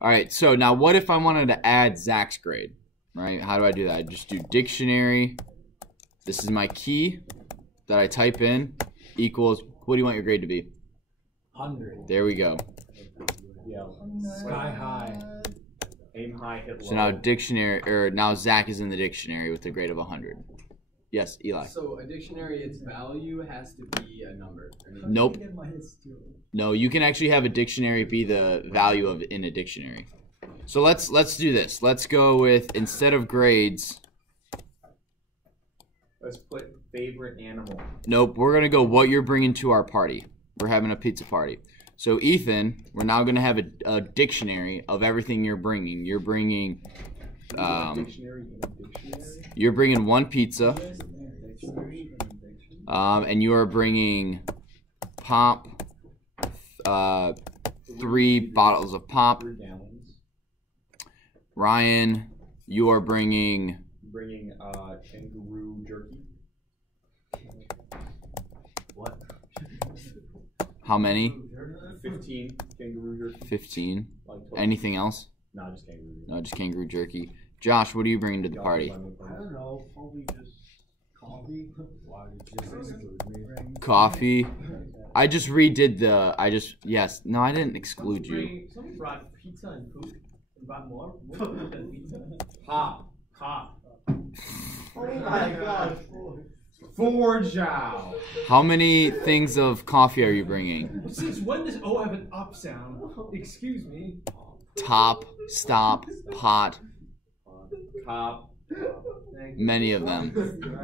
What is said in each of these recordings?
All right, so now what if I wanted to add Zach's grade, right? How do I do that? I just do dictionary. This is my key that I type in, equals, what do you want your grade to be? 100. There we go. Yeah. Sky high. Aim high, hit low. So now dictionary, or now Zach is in the dictionary with a grade of 100. Yes, Eli. So a dictionary, its value has to be a number. Nope. No, you can actually have a dictionary be the value of in a dictionary. So let's do this. Let's go with, instead of grades. Let's put favorite animal. Nope, we're gonna go what you're bringing to our party. We're having a pizza party. So Ethan, we're now gonna have a dictionary of everything you're bringing. You're bringing, you're bringing one pizza, and you are bringing pop, 3 bottles of pop. 3 gallons. Ryan, you are bringing kangaroo jerky. What? how many? 15 kangaroo jerky. 15. Like Anything else? No, just kangaroo. No, just kangaroo jerky. Josh, what are you bringing to the party? I don't know, probably just coffee. Why did you just exclude me? Coffee. I just redid the. Yes. No, I didn't exclude you. Somebody brought pizza and food. And brought more food than pizza. Pop. Oh my gosh. 4 jowl. How many things of coffee are you bringing? Since when does O have an up sound? Excuse me. Top, stop, pot. Cop. Many of them.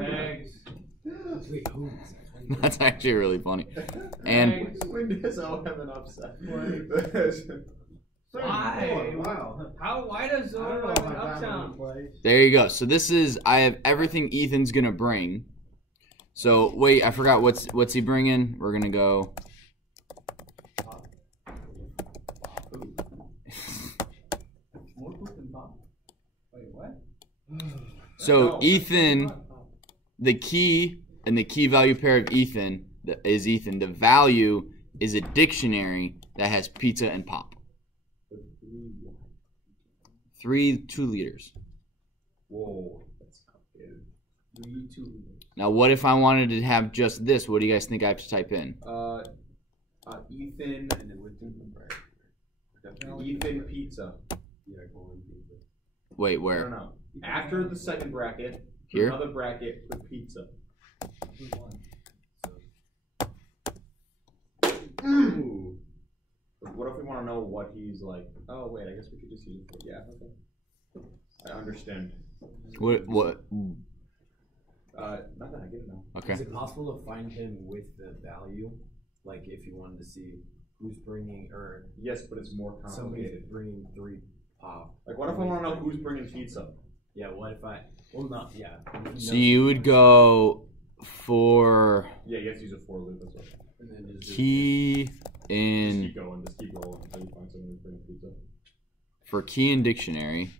Eggs. Wait, who? That's actually really funny. And When does O have an upset? Why? Wow. Why does I O don't know have if an I up found sound? any place. there you go. So this is, I have everything Ethan's gonna bring. So wait, I forgot what's he bringing. We're gonna go. More food than pop? Wait, what? So Ethan, the key and the key value pair of Ethan is Ethan. The value is a dictionary that has pizza and pop. 2 liters. Whoa, that's complicated. 3, 2. Now, what if I wanted to have just this? What do you guys think I have to type in? Ethan and then Ethan pizza. Wait, No, where? no. After the second bracket, Here? another bracket, put pizza. Ooh. What if we want to know what he's like? Oh wait, I guess we could just use it. Yeah, okay. I understand. What? Nothing. I get it now. Okay. Is it possible to find him with the value? Like if you wanted to see who's bringing, or Yes, but it's more somebody's complicated. bringing 3 pop. Like, what if I want to know who's bringing pizza? Yeah, what if I, well not, yeah. So you would go for Yeah, you have to use a for loop. That's right. And then just key Just in keep going. Just keep rolling until you find someone who's bringing pizza. for key in dictionary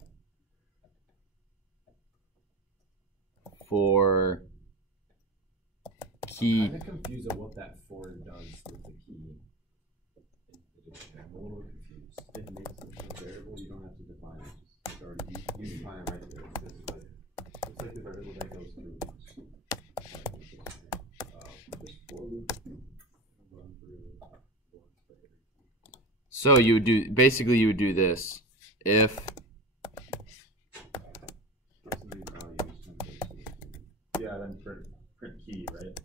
for key. I'm confused at what that 4 does with the key. I'm a little confused. It makes it a variable. You don't have to define it. It's already you define it right there. It's like the variable that goes through. Just for loop. Run through. So you would do basically you would do this if Yeah, then print key, right?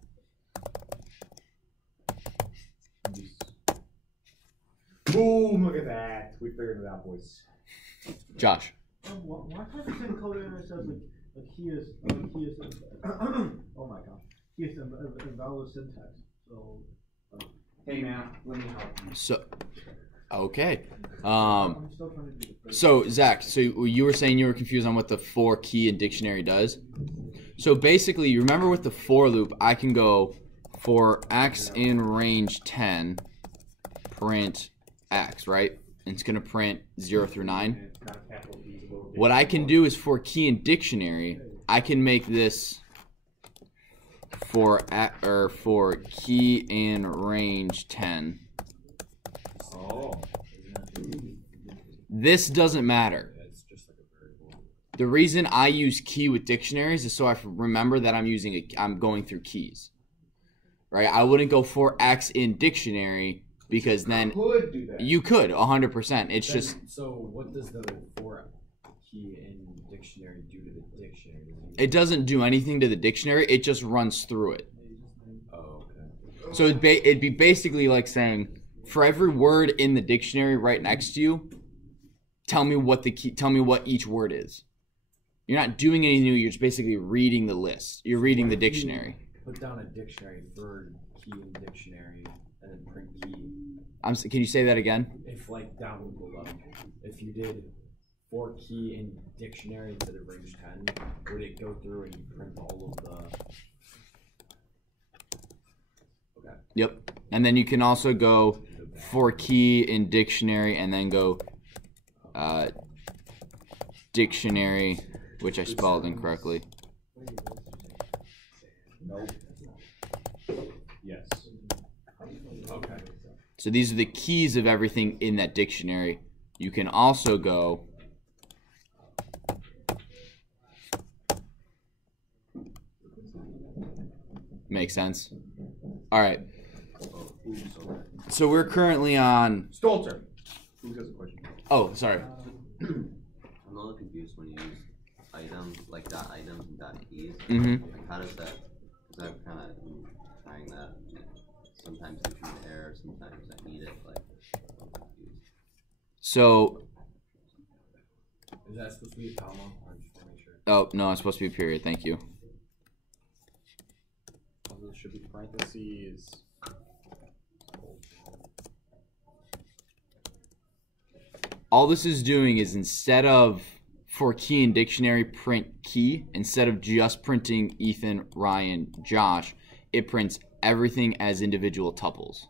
Boom! Look at that. We figured it out, boys. Josh. Why can't the same color that says like he is oh my gosh, he is a valid syntax. So Hey man, let me help you. So okay. I'm still trying to do the So Zach, so you were saying you were confused on what the for key in dictionary does. So basically, you remember with the for loop, I can go for x in range 10, print x, right? And it's gonna print 0 through 9. What I can do is for key in dictionary, I can make this for key in range 10. Oh. This doesn't matter. Yeah, it's just like a variable. The reason I use key with dictionaries is so I remember that I'm going through keys. Right? I wouldn't go for X in dictionary because then Could do that. you could 100%. It's just So what does the for key in dictionary do to the dictionary? it doesn't do anything to the dictionary. It just runs through it. Oh, okay. So it'd be basically like saying, for every word in the dictionary right next to you, tell me what each word is. You're not doing anything new. You're just basically reading the list. You're reading the dictionary. Put down a dictionary for key in dictionary and then print key. Can you say that again? If like down below, if you did for key in dictionary instead of range 10, would it go through and you print all of the? Okay. Yep. And then you can also go for key in dictionary and then go dictionary, which I spelled incorrectly. Nope. Yes. Okay. So these are the keys of everything in that dictionary. You can also go make sense? All right. So we're currently on. Stolter. Who has a question? Oh, sorry. I'm a little confused when you use items like dot items and dot keys. Mm-hmm. Like how does that? Because I'm kind of trying that. Sometimes I need an error, sometimes I need it. Like, I'm confused. So. Is that supposed to be a comma? I just want to make sure. Oh no, it's supposed to be a period. Thank you. There should be parentheses. All this is doing is instead of for key in dictionary print key, instead of just printing Ethan, Ryan, Josh, it prints everything as individual tuples.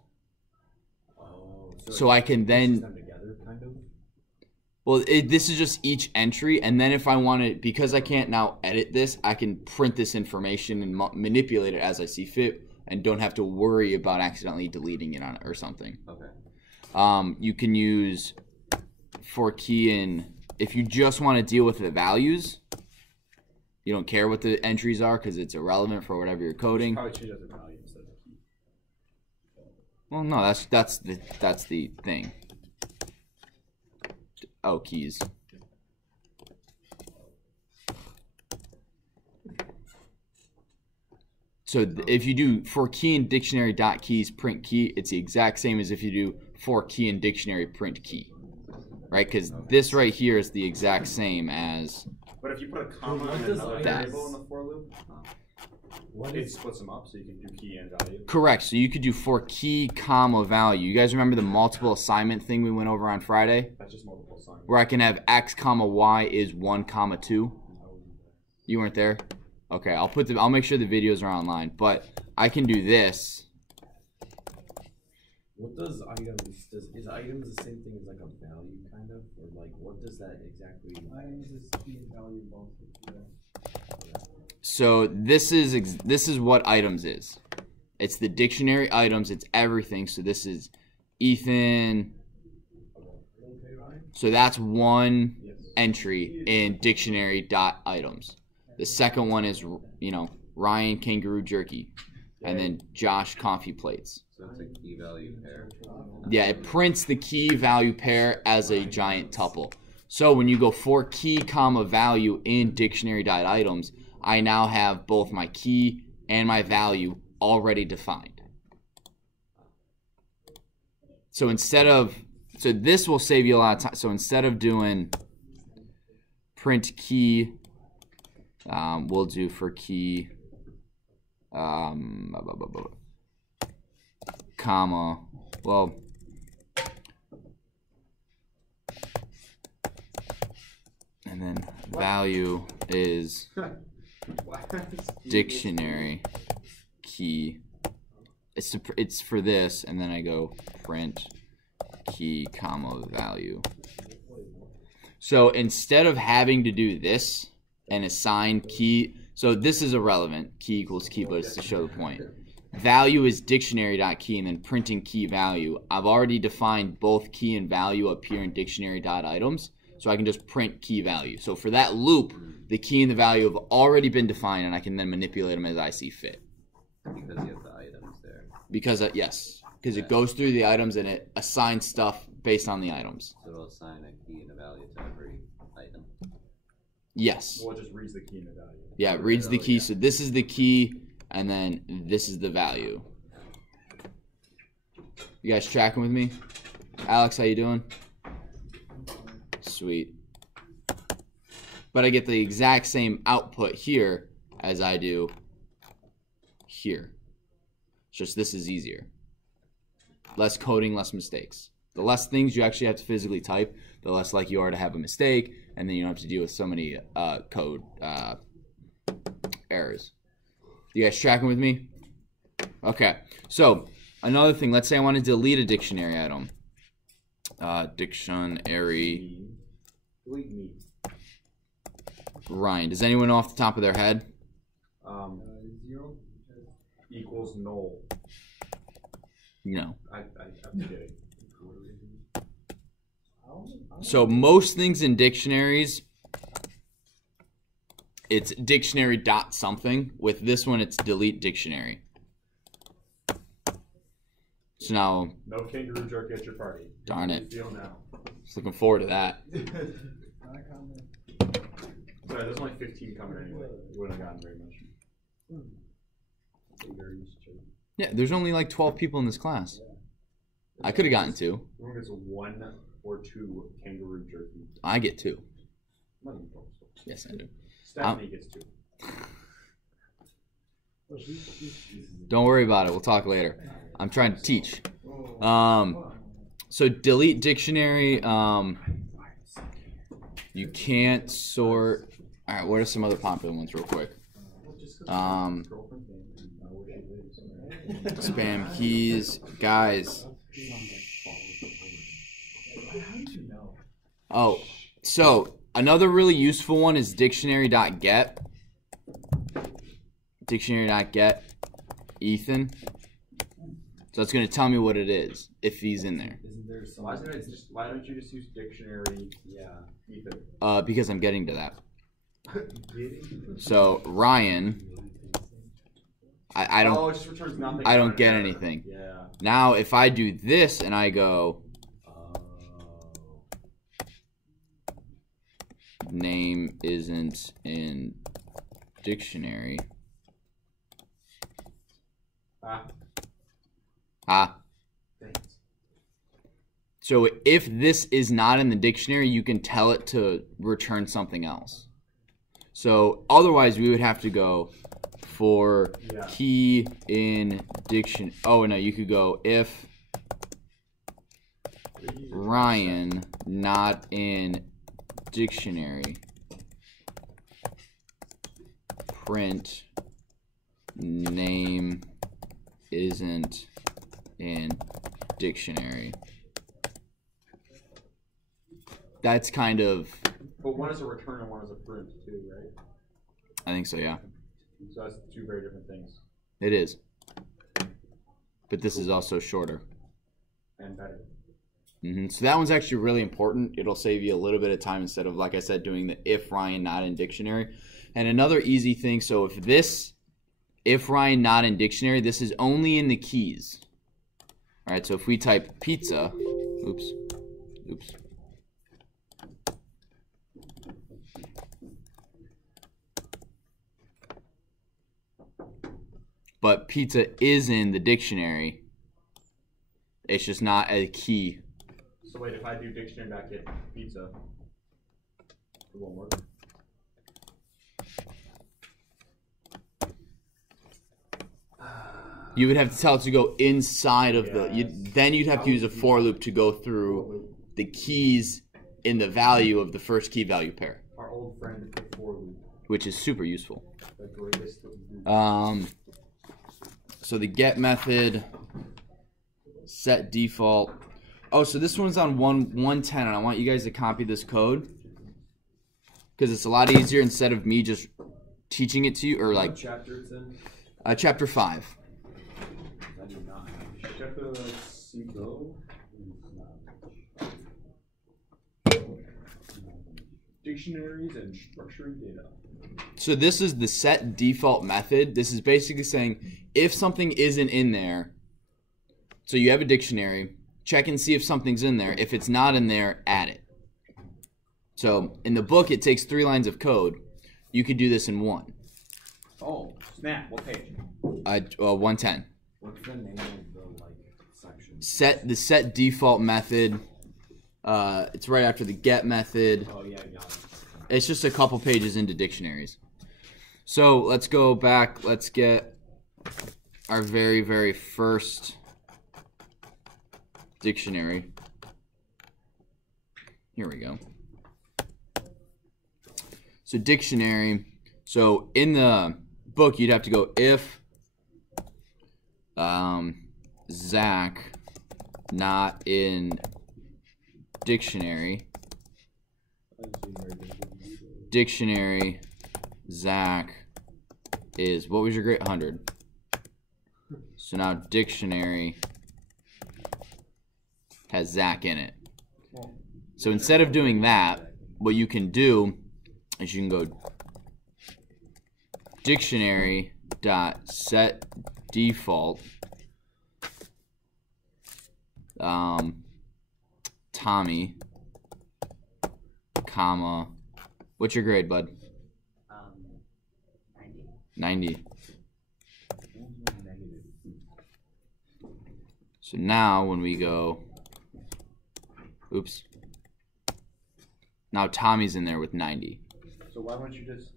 Oh, So I can then. them together, kind of. Well, this is just each entry, and then if I want to, because I can't now edit this, I can print this information and manipulate it as I see fit, and don't have to worry about accidentally deleting it on or something. Okay. You can use for key in if you just want to deal with the values. You don't care what the entries are because it's irrelevant for whatever you're coding. Probably change as a value instead of a key. Well, no, that's the thing. Oh, keys. So if you do for key in dictionary dot keys print key, it's the exact same as if you do for key in dictionary print key, right? Because this right here is the exact same as. But if you put a comma What and does another that- variable in the for loop, What it is splits them up so you can do key and value. Correct. So you could do for key comma value. You guys remember the multiple assignment thing we went over on Friday, That's just multiple signs. where I can have x comma y is 1 comma 2. You weren't there? Okay, I'll make sure the videos are online, but I can do this. what does items is items the same thing as like a value kind of, or like what does that exactly? Items is key and value both. Yeah. So this is what items is. It's the dictionary items. It's everything. So this is Ethan. So that's one entry in dictionary dot items. The second one is Ryan kangaroo jerky, and then Josh coffee plates. So it's a key value pair. Yeah, it prints the key value pair as a giant tuple. So when you go for key comma value in dictionary dot items, I now have both my key and my value already defined. So this will save you a lot of time. So instead of doing print key, we'll do for key, comma, well, and then value is dictionary key. It's for this, and then I go print key comma value. So instead of having to do this and assign key, so this is irrelevant. Key equals key, but it's to show the point. value is dictionary.key and then printing key value, I've already defined both key and value up here in dictionary.items, so I can just print key value. So for that loop, the key and the value have already been defined, and I can then manipulate them as I see fit. Because you have the items there. Because, yes, because it goes through the items and it assigns stuff based on the items. So it'll assign a key and a value to every item. Yes. Well, it just reads the key and the value. Yeah, it reads the key. So this is the key, and then this is the value. You guys tracking with me? Alex, how you doing? Sweet. But I get the exact same output here as I do here. It's just this is easier. Less coding, less mistakes. The less things you actually have to physically type, the less likely you are to have a mistake, and then you don't have to deal with so many code errors. You guys tracking with me? Okay. So another thing, let's say I want to delete a dictionary item. Dictionary. Delete me. Ryan, does anyone know off the top of their head? 0 equals null. No. I'm kidding. So most things in dictionaries, it's dictionary dot something. With this one, it's delete dictionary. So now, No kangaroo jerky at your party. darn How do it. you feel now? Just looking forward to that. Sorry, there's only 15 coming anyway. You wouldn't have gotten very much. Yeah, there's only like 12 people in this class. I could have gotten 2. Everyone gets 1 or 2 kangaroo jerky. I get 2. Not even close. Yes, I do. Stephanie gets 2. Don't worry about it. We'll talk later. I'm trying to teach. So delete dictionary. You can't sort. All right. What are some other popular ones, real quick? Spam keys, guys. Oh, so another really useful one is dictionary.get. Dictionary.get Ethan. So it's going to tell me what it is if he's in there. Isn't there some? Why don't you just use dictionary? Yeah. Ethan. Because I'm getting to that. So Ryan, I don't. Oh, it just returns nothing. I don't get anything. Yeah. Now if I do this and I go name isn't in dictionary. Thanks. So if this is not in the dictionary, you can tell it to return something else. So otherwise we would have to go for key in diction. Oh no, you could go if Ryan not in dictionary, print name isn't in dictionary. That's kind of. But one is a return and one is a print too, right? I think so, yeah. So that's 2 very different things. It is. But this is also shorter. And better. So that one's actually really important. It'll save you a little bit of time instead of, like I said, doing the if Ryan not in dictionary. And another easy thing, so if Ryan not in dictionary, this is only in the keys. All right, so if we type pizza, oops. But pizza is in the dictionary. It's just not a key. So wait, if I do dictionary.get pizza, it won't work. You would have to tell it to go inside of then you'd have to use a for loop to go through the keys in the value of the first key value pair. Our old friend, the for loop. Which is super useful. The greatest. So the get method, set default. Oh, so this one's on 110, and I want you guys to copy this code because it's a lot easier instead of me just teaching it to you, or like What chapter it's in? chapter 5. do not have. Check the SQL. Dictionaries and structuring data. So this is the set default method. This is basically saying if something isn't in there, so you have a dictionary, check and see if something's in there. If it's not in there, add it. So in the book, it takes 3 lines of code. You could do this in 1. Oh, snap. What page? 110. What's the name of the section? Set default method. It's right after the get method. Oh yeah, got it. It's just a couple pages into dictionaries. So let's go back. Let's get our very, very first dictionary. Here we go. So dictionary. So in the book, you'd have to go if Zach not in dictionary. Dictionary Zach is, what was your grade? 100. So now dictionary has Zach in it. So instead of doing that, what you can do is you can go dictionary dot set default Tommy, comma, what's your grade, bud? 90. So now when we go, oops, now Tommy's in there with 90. So why don't you just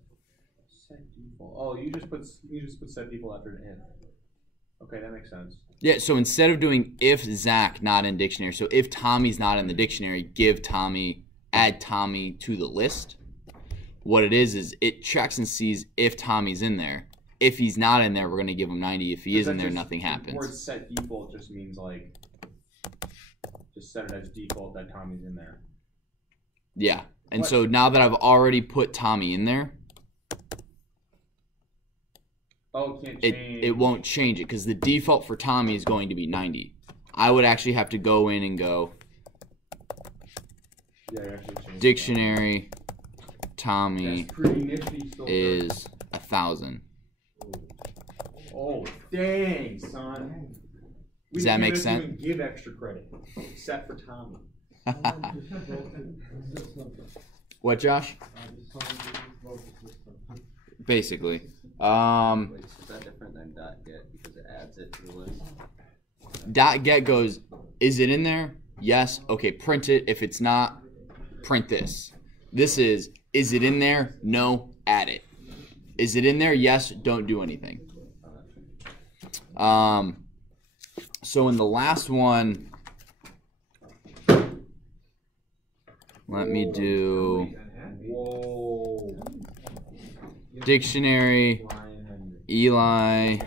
set default? Oh, you just put set default after an if. Okay, that makes sense. Yeah, so instead of doing if Zach not in dictionary, so if Tommy's not in the dictionary, add Tommy to the list. What it is it checks and sees if Tommy's in there. If he's not in there, we're going to give him 90. If he is in there, nothing happens. The word set default just means like, just set it as default that Tommy's in there. Yeah, and so now that I've already put Tommy in there, oh, it can't change. It won't change it because the default for Tommy is going to be 90. I would actually have to go in and go dictionary Tommy is 1,000. Oh, dang, son. Does that make sense? We didn't give extra credit, except for Tommy. What, Josh? Basically. Wait, so is that different than .get because it adds it to the list? .get goes, is it in there? Yes. Okay, print it. If it's not, print this. This is it in there? No, add it. Is it in there? Yes, don't do anything. So in the last one, let me do dictionary. Eli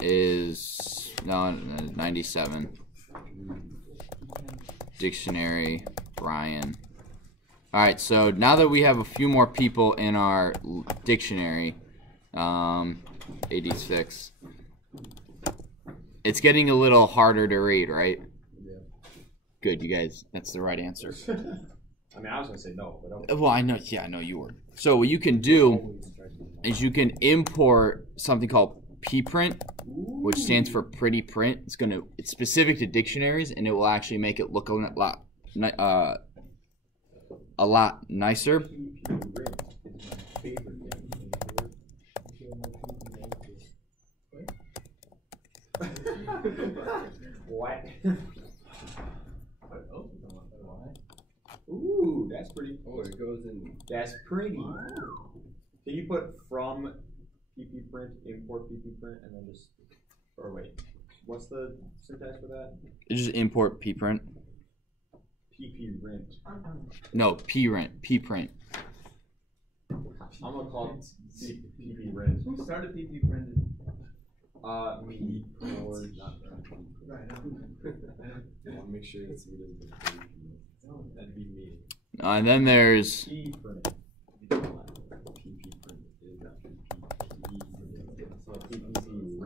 is 97. Dictionary Brian. All right, so now that we have a few more people in our dictionary, 86. It's getting a little harder to read, right? Yeah. Good, you guys. That's the right answer. I mean, I was gonna say no, but okay. Well, I know. Yeah, I know you were. So what you can do is you can import something called pprint, which stands for pretty print. It's specific to dictionaries, and it will actually make it look a lot nicer. What? Ooh, that's pretty. Oh, it goes in. That's pretty. Can you put from ppprint, import ppprint, and then just, or wait, what's the syntax for that? You just import pprint. pprint. No, pprint. I'm gonna call it pprint. Who started pprint? Me. Or not. I want to make sure it's me doesn't. That'd be me. And then there's Pprint. PP print is not PP. So PPC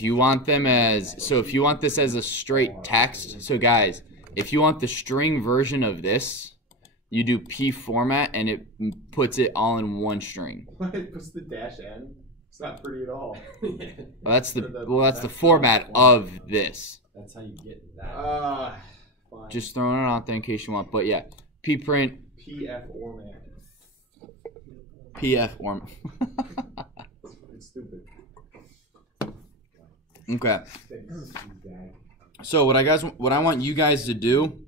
if you want them as, so if you want this as a straight text, so guys, if you want the string version of this, you do P format and it puts it all in one string. It puts the dash N. It's not pretty at all. Well, that's the format of this. That's how you get that. Fine. Just throwing it out there in case you want. But yeah, P print, PF format. PF form. It's stupid. Okay. So what I want you guys to do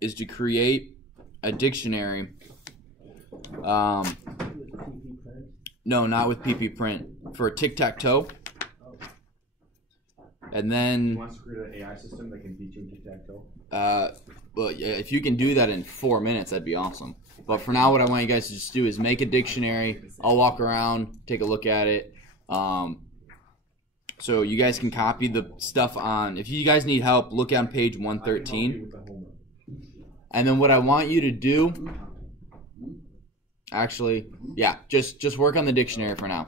is to create a dictionary. No, not with PP print. For tic-tac-toe. And then He wants to create an AI system that can beat you in tic-tac-toe. well, yeah, if you can do that in 4 minutes, that'd be awesome. But for now, what I want you guys to just do is make a dictionary. I'll walk around, take a look at it. So you guys can copy the stuff on. If you guys need help, look on page 113. And then what I want you to do, actually, yeah, just work on the dictionary for now.